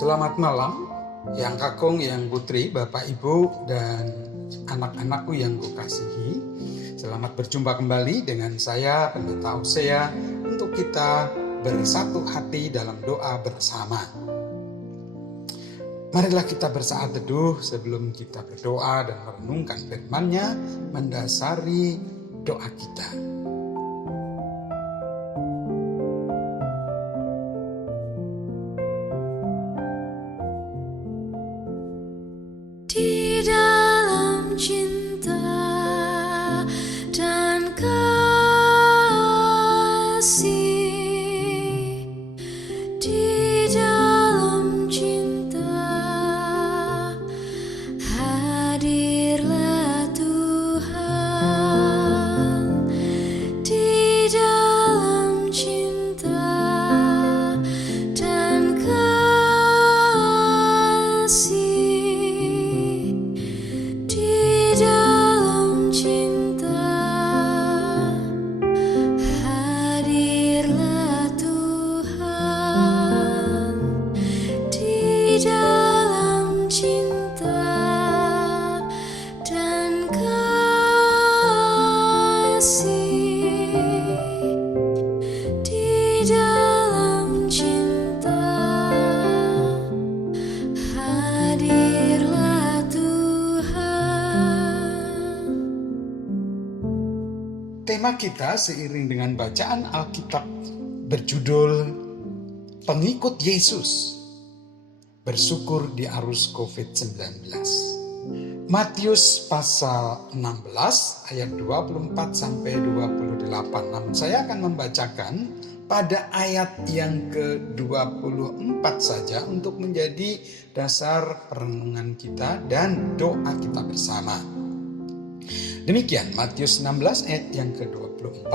Selamat malam, yang kakung, yang putri, bapak, ibu, dan anak-anakku yang kukasihi. Selamat berjumpa kembali dengan saya, Pendeta Hosea, untuk kita bersatu hati dalam doa bersama. Marilah kita bersaat teduh sebelum kita berdoa dan merenungkan firman-Nya mendasari doa kita. Di dalam cinta dan kasih, di dalam cinta hadirlah Tuhan. Di dalam cinta dan kasih, Tema kita seiring dengan bacaan Alkitab berjudul Pengikut Yesus Bersyukur di Arus COVID-19. Matius pasal 16 ayat 24 sampai 28. Namun saya akan membacakan pada ayat yang ke-24 saja untuk menjadi dasar perenungan kita dan doa kita bersama. Demikian Matius 16 ayat yang ke-24.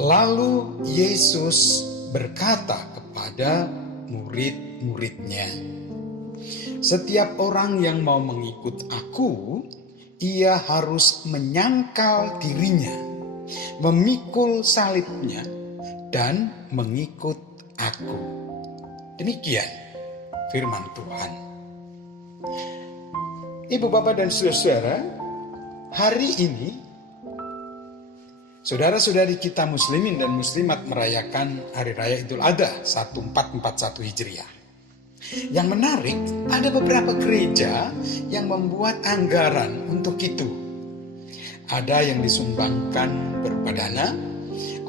Lalu Yesus berkata kepada murid-muridnya, "Setiap orang yang mau mengikut aku, ia harus menyangkal dirinya, memikul salibnya, dan mengikut aku." Demikian firman Tuhan. Ibu, bapak, dan saudara-saudara, hari ini saudara-saudari kita muslimin dan muslimat merayakan Hari Raya Idul Adha 1441 Hijriah. Yang menarik, ada beberapa gereja yang membuat anggaran untuk itu. Ada yang disumbangkan berupa dana,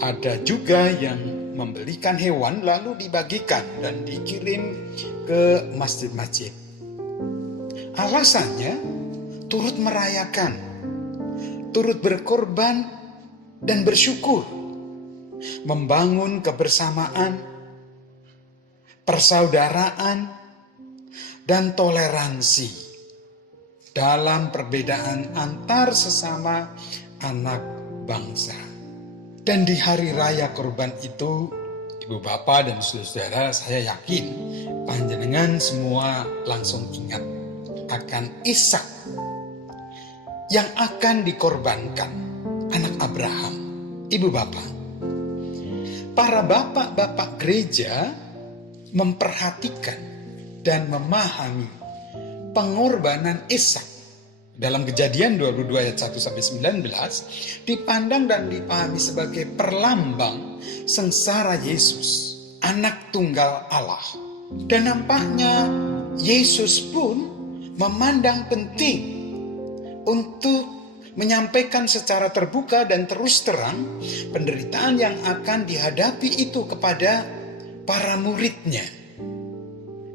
ada juga yang membelikan hewan lalu dibagikan dan dikirim ke masjid-masjid. Alasannya turut merayakan, turut berkorban dan bersyukur, membangun kebersamaan, persaudaraan, dan toleransi dalam perbedaan antar sesama anak bangsa. Dan di hari raya kurban itu, ibu bapak dan saudara, saya yakin panjenengan semua langsung ingat akan Ishak yang akan dikorbankan, anak Abraham. Ibu bapak, para bapak-bapak gereja memperhatikan dan memahami pengorbanan Ishak dalam Kejadian 22 ayat 1 sampai 19 dipandang dan dipahami sebagai perlambang sengsara Yesus, anak tunggal Allah. Dan nampaknya Yesus pun memandang penting untuk menyampaikan secara terbuka dan terus terang penderitaan yang akan dihadapi itu kepada para muridnya.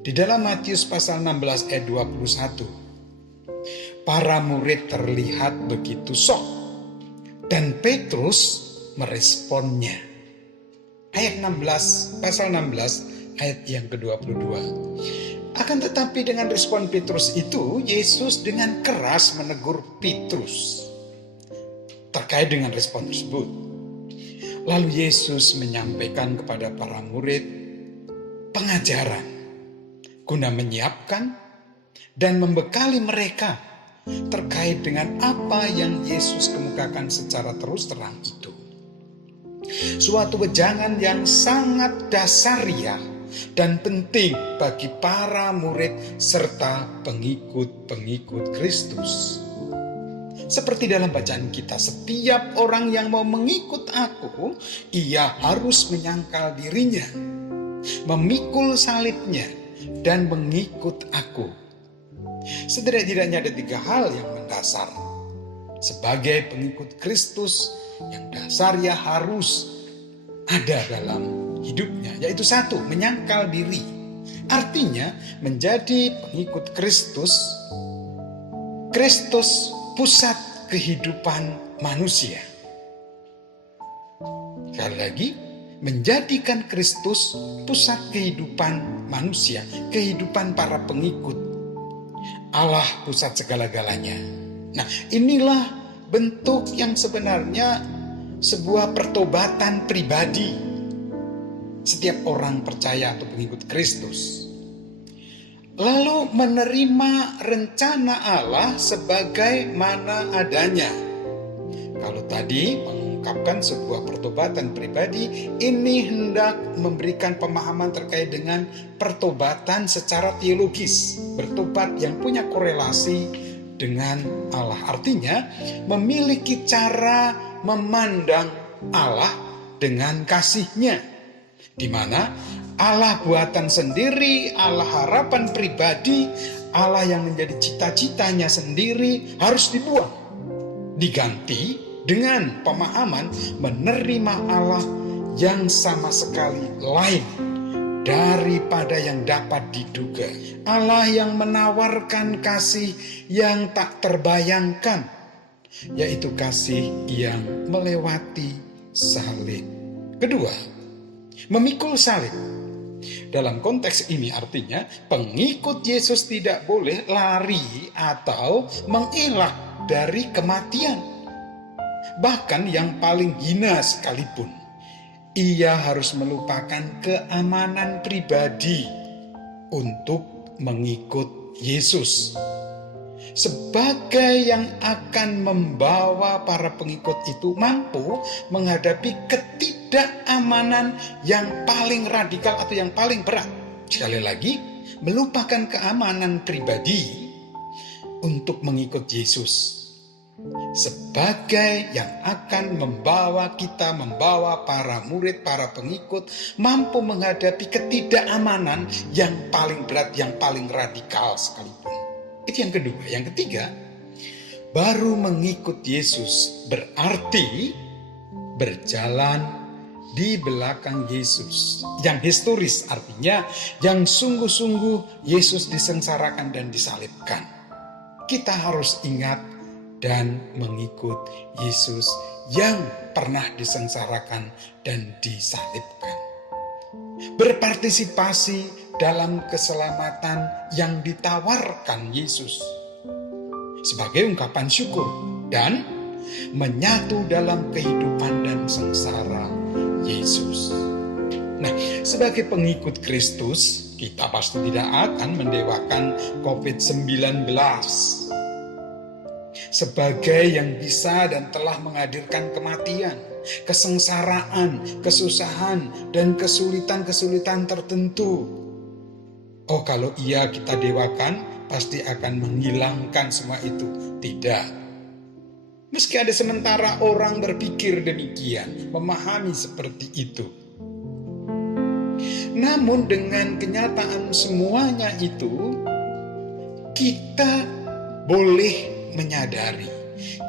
Di dalam Matius pasal 16 ayat 21, para murid terlihat begitu shock dan Petrus meresponnya. Ayat 16, pasal 16 ayat yang ke-22. Akan tetapi dengan respon Petrus itu, Yesus dengan keras menegur Petrus terkait dengan respon tersebut. Lalu Yesus menyampaikan kepada para murid pengajaran guna menyiapkan dan membekali mereka terkait dengan apa yang Yesus kemukakan secara terus terang itu. Suatu wejangan yang sangat dasariah dan penting bagi para murid serta pengikut-pengikut Kristus. Seperti dalam bacaan kita, setiap orang yang mau mengikut aku, ia harus menyangkal dirinya, memikul salibnya, dan mengikut aku. Setidak-tidaknya ada 3 hal yang mendasar. Sebagai pengikut Kristus, yang dasarnya harus ada dalam hidupnya, yaitu 1, menyangkal diri. Artinya menjadi pengikut Kristus, Kristus pusat kehidupan manusia. Sekali lagi, menjadikan Kristus pusat kehidupan manusia, kehidupan para pengikut. Allah pusat segala-galanya. Nah, inilah bentuk yang sebenarnya sebuah pertobatan pribadi setiap orang percaya atau pengikut Kristus. Lalu menerima rencana Allah sebagaimana adanya. Kalau tadi mengungkapkan sebuah pertobatan pribadi, ini hendak memberikan pemahaman terkait dengan pertobatan secara teologis. Bertobat yang punya korelasi dengan Allah. Artinya memiliki cara memandang Allah dengan kasih-Nya, di mana Allah buatan sendiri, Allah harapan pribadi, Allah yang menjadi cita-citanya sendiri harus dibuang. Diganti dengan pemahaman menerima Allah yang sama sekali lain daripada yang dapat diduga. Allah yang menawarkan kasih yang tak terbayangkan, yaitu kasih yang melewati salib. Kedua, memikul salib. Dalam konteks ini artinya pengikut Yesus tidak boleh lari atau mengelak dari kematian. Bahkan yang paling hina sekalipun, ia harus melupakan keamanan pribadi untuk mengikut Yesus. Sebagai yang akan membawa para pengikut itu mampu menghadapi ketidakamanan yang paling radikal atau yang paling berat. Sekali lagi, melupakan keamanan pribadi untuk mengikut Yesus. Sebagai yang akan membawa kita, membawa para murid, para pengikut mampu menghadapi ketidakamanan yang paling berat, yang paling radikal sekalipun. Itu yang kedua. Yang ketiga, baru mengikut Yesus berarti berjalan di belakang Yesus. Yang historis artinya yang sungguh-sungguh Yesus disengsarakan dan disalibkan. Kita harus ingat dan mengikut Yesus yang pernah disengsarakan dan disalibkan. Berpartisipasi dalam keselamatan yang ditawarkan Yesus sebagai ungkapan syukur dan menyatu dalam kehidupan dan sengsara Yesus. Nah, sebagai pengikut Kristus, kita pasti tidak akan mendewakan COVID-19 sebagai yang bisa dan telah menghadirkan kematian, kesengsaraan, kesusahan, dan kesulitan-kesulitan tertentu. Oh, kalau iya kita dewakan, pasti akan menghilangkan semua itu. Tidak. Meski ada sementara orang berpikir demikian, memahami seperti itu. Namun dengan kenyataan semuanya itu, kita boleh menyadari,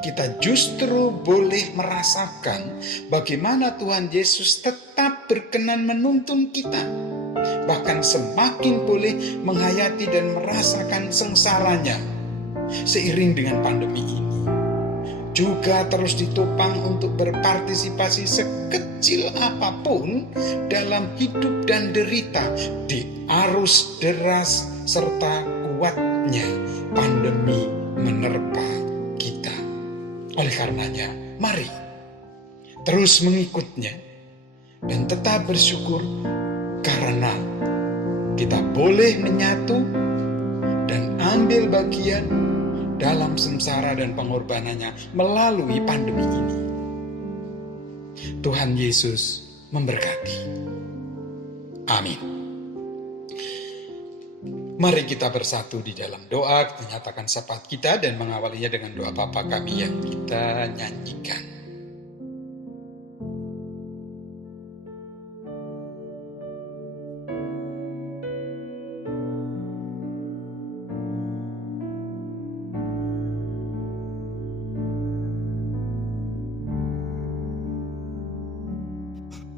kita justru boleh merasakan bagaimana Tuhan Yesus tetap berkenan menuntun kita. Bahkan semakin boleh menghayati dan merasakan sengsaranya seiring dengan pandemi ini. Juga terus ditopang untuk berpartisipasi sekecil apapun dalam hidup dan derita di arus deras serta kuatnya pandemi menerpa kita. Oleh karenanya, mari terus mengikutnya dan tetap bersyukur karena kita boleh menyatu dan ambil bagian dalam sengsara dan pengorbanannya melalui pandemi ini. Tuhan Yesus memberkati. Amin. Mari kita bersatu di dalam doa, kita nyatakan syafaat kita dan mengawalinya dengan doa Bapa kami yang kita nyanyikan.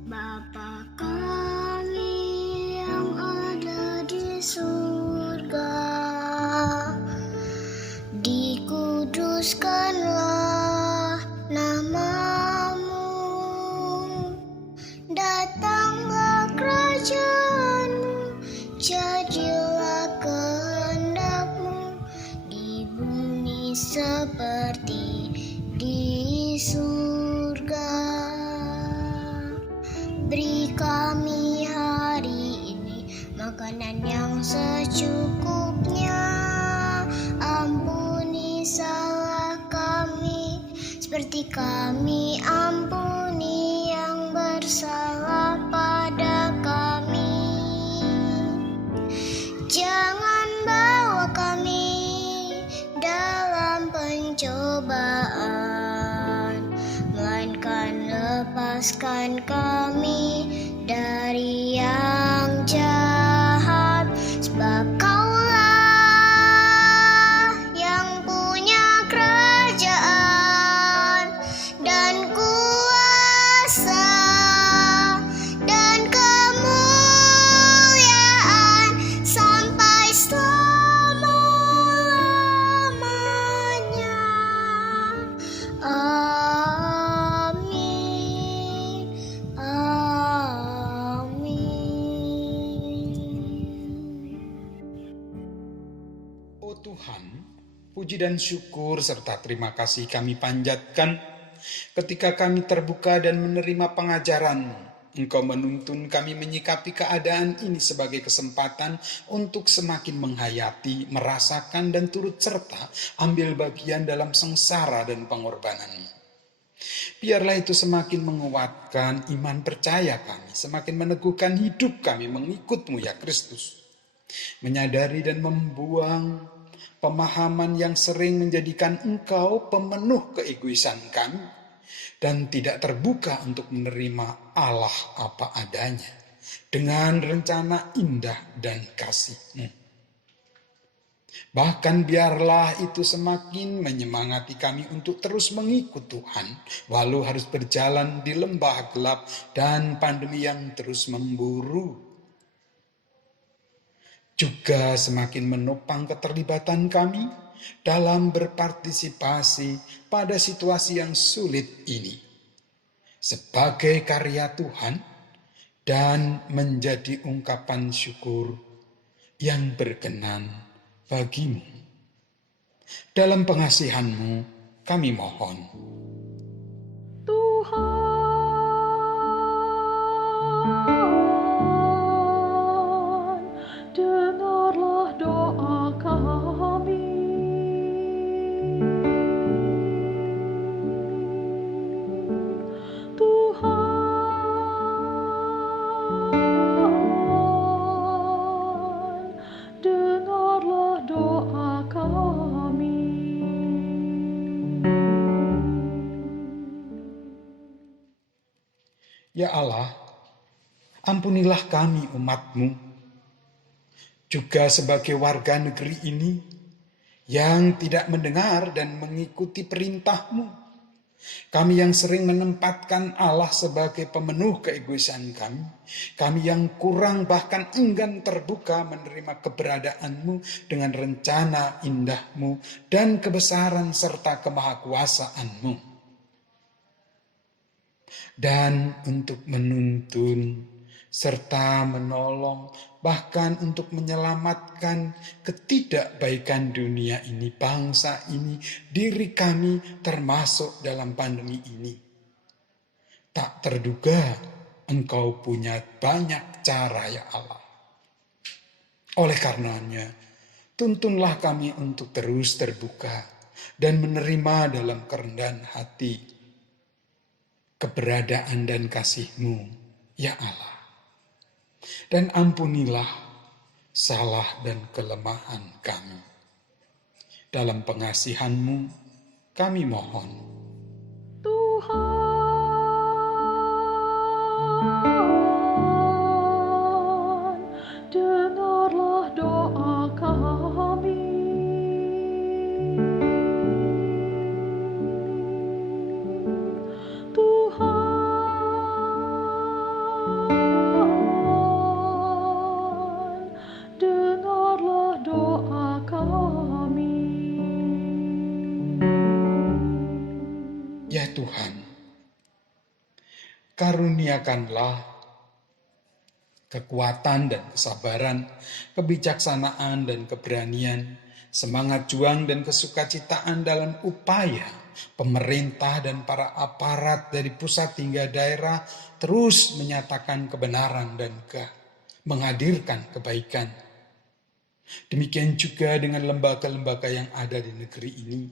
Bapa kami yang ada di surga, dikuduskanlah namamu, datanglah kerajaanmu, jadilah kehendakmu di bumi seperti di surga. Beri kami hari ini makanan yang secukupnya. Ampuni salah kami seperti kami ampuni yang bersalah pada kami. Jangan bawa kami dalam pencobaan, melainkan lepaskan kami dari yang jahat, sebab Kaulah yang punya kerajaan dan kuasa dan kemuliaan sampai selama-lamanya. Amin. Oh Tuhan, puji dan syukur serta terima kasih kami panjatkan ketika kami terbuka dan menerima pengajaran-Mu. Engkau menuntun kami menyikapi keadaan ini sebagai kesempatan untuk semakin menghayati, merasakan dan turut serta ambil bagian dalam sengsara dan pengorbanan-Mu. Biarlah itu semakin menguatkan iman percaya kami, semakin meneguhkan hidup kami mengikut-Mu ya Kristus. Menyadari dan membuang pemahaman yang sering menjadikan Engkau pemenuh keegoisan kami dan tidak terbuka untuk menerima Allah apa adanya dengan rencana indah dan kasih-Mu. Bahkan biarlah itu semakin menyemangati kami untuk terus mengikut Tuhan, walau harus berjalan di lembah gelap dan pandemi yang terus memburu. Juga semakin menopang keterlibatan kami dalam berpartisipasi pada situasi yang sulit ini sebagai karya Tuhan dan menjadi ungkapan syukur yang berkenan bagi-Mu. Dalam pengasihan-Mu kami mohon. Tuhan, dengarlah doa kami. Tuhan, dengarlah doa kami. Ya Allah, ampunilah kami umat-Mu, juga sebagai warga negeri ini yang tidak mendengar dan mengikuti perintah-Mu. Kami yang sering menempatkan Allah sebagai pemenuh keegoisan kami yang kurang bahkan enggan terbuka menerima keberadaan-Mu dengan rencana indah-Mu dan kebesaran serta kemahakuasaan-Mu. Dan untuk menuntun serta menolong, bahkan untuk menyelamatkan ketidakbaikan dunia ini, bangsa ini, diri kami termasuk dalam pandemi ini. Tak terduga Engkau punya banyak cara ya Allah. Oleh karenanya, tuntunlah kami untuk terus terbuka dan menerima dalam kerendahan hati keberadaan dan kasih-Mu ya Allah. Dan ampunilah salah dan kelemahan kami. Dalam pengasihan-Mu kami mohon. Tuhan, dengarlah doa kami. Tuhan, dengarlah doa kami. Ya Tuhan, karuniakanlah kekuatan dan kesabaran, kebijaksanaan dan keberanian, semangat juang dan kesukacitaan dalam upaya pemerintah dan para aparat dari pusat hingga daerah terus menyatakan kebenaran dan menghadirkan kebaikan. Demikian juga dengan lembaga-lembaga yang ada di negeri ini.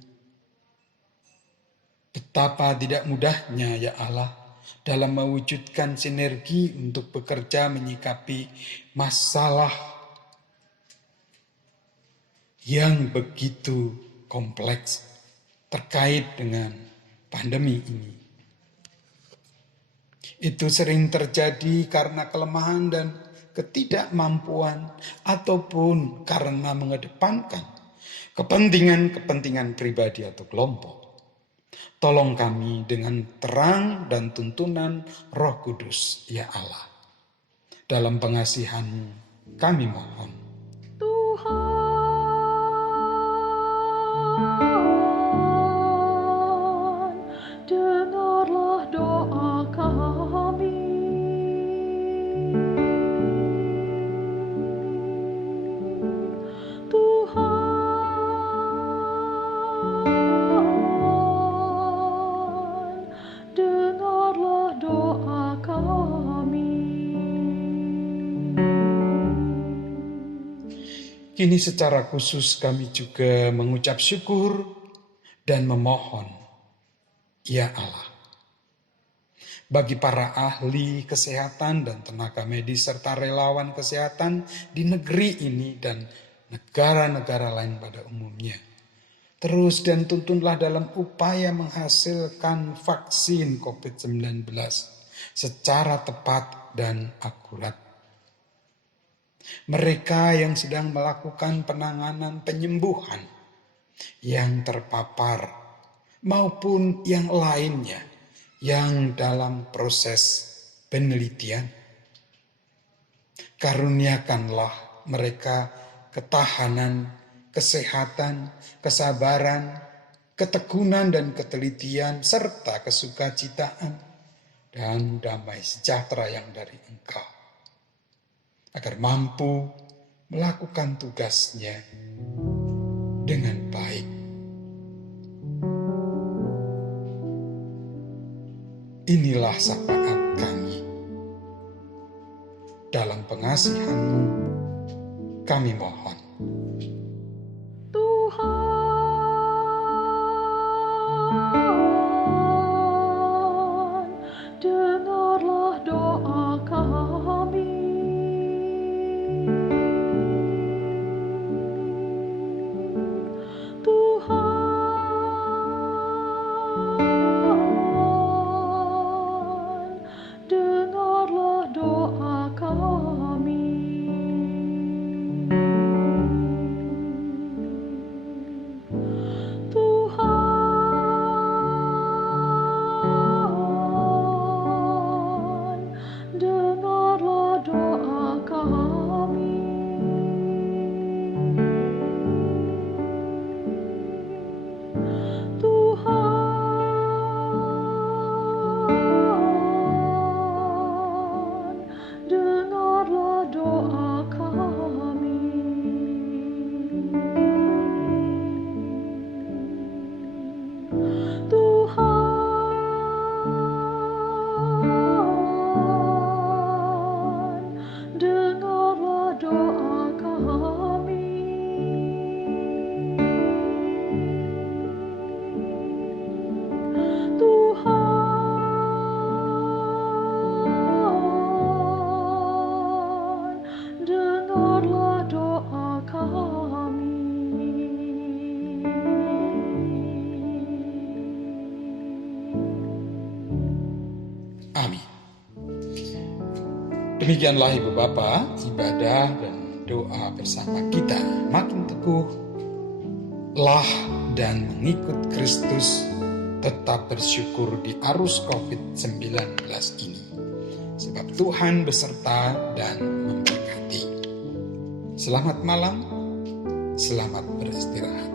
Betapa tidak mudahnya ya Allah dalam mewujudkan sinergi untuk bekerja menyikapi masalah yang begitu kompleks terkait dengan pandemi ini. Itu sering terjadi karena kelemahan dan ketidakmampuan ataupun karena mengedepankan kepentingan pribadi atau kelompok. Tolong kami dengan terang dan tuntunan Roh Kudus, ya Allah. Dalam pengasihan-Mu kami mohon. Tuhan, dengarlah doa kami. Tuhan, dengarlah doa kami. Kini secara khusus kami juga mengucap syukur dan memohon, ya Allah, bagi para ahli kesehatan dan tenaga medis serta relawan kesehatan di negeri ini dan negara-negara lain pada umumnya. Terus dan tuntunlah dalam upaya menghasilkan vaksin COVID-19 secara tepat dan akurat. Mereka yang sedang melakukan penanganan penyembuhan yang terpapar maupun yang lainnya yang dalam proses penelitian. Karuniakanlah mereka ketahanan, kesehatan, kesabaran, ketekunan dan ketelitian serta kesukacitaan dan damai sejahtera yang dari Engkau, agar mampu melakukan tugasnya dengan baik. Inilah syafaat kami. Dalam pengasihan-Mu kami mohon. Tuhan, dengarlah doa kami. Tuhan, dengarlah doa kami. Amin. Demikianlah Ibu Bapa, ibadah dan doa bersama kita makin teguhlah dan mengikut Kristus, tetap bersyukur di arus COVID-19 ini. Sebab Tuhan beserta dan memberkati. Selamat malam, selamat beristirahat.